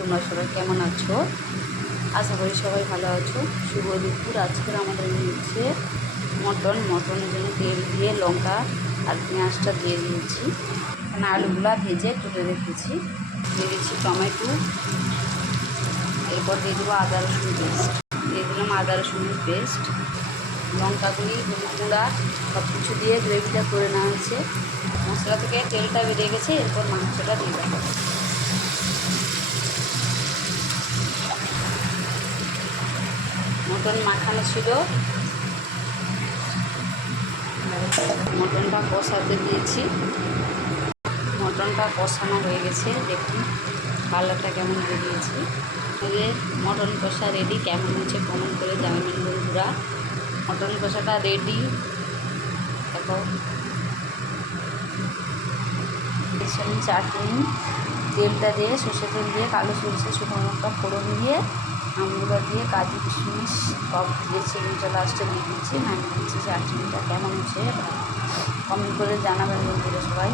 তোমরা সবাই কেমন আছো? আশা করি সবাই ভালো আছো। শুভ দুপুর। আজকের আমাদের হচ্ছে মটনের জন্য তেল দিয়ে লঙ্কা আর পেঁয়াজটা দিয়ে দিয়েছি। এখানে আলুগুলা ভেজে তুলে রেখেছি। দিয়ে দিচ্ছি টমেটো, এরপর দিয়ে দেবো আদা রসুন পেস্ট। দিয়ে দিলাম আদা রসুনের পেস্ট, লঙ্কাগুলি, হলুদ গুঁড়া সব কিছু দিয়ে গ্রেভিটা করে নেওয়া হয়েছে। মশলা থেকে তেলটা বেরিয়ে গেছে, এরপর মাংসটা দিয়ে দেবো। মটন মাখানো ছিল, মটনটা কষাতে দিয়েছি। মটনটা কষানো হয়ে গেছে, দেখুন কালারটা কেমন বেরিয়েছে। আমাদের মটন কষা রেডি। কেমন হচ্ছে কমেন্ট করে জানাবেন বন্ধুরা। মটন কষাটা রেডি। দেখো চাটনি, তেলটা দিয়ে সর্ষে তেল দিয়ে কালো সরষে শুকনো লঙ্কা ফোড়ন দিয়ে আমগুলো দিয়ে কাজু কিশমিশ সব দিয়ে চিনিটা লাস্টে দিয়ে দিচ্ছি। নামিয়ে দিচ্ছি। চাটনিটা কেমন হচ্ছে কমেন্ট করে জানাবেন বন্ধুরা সবাই।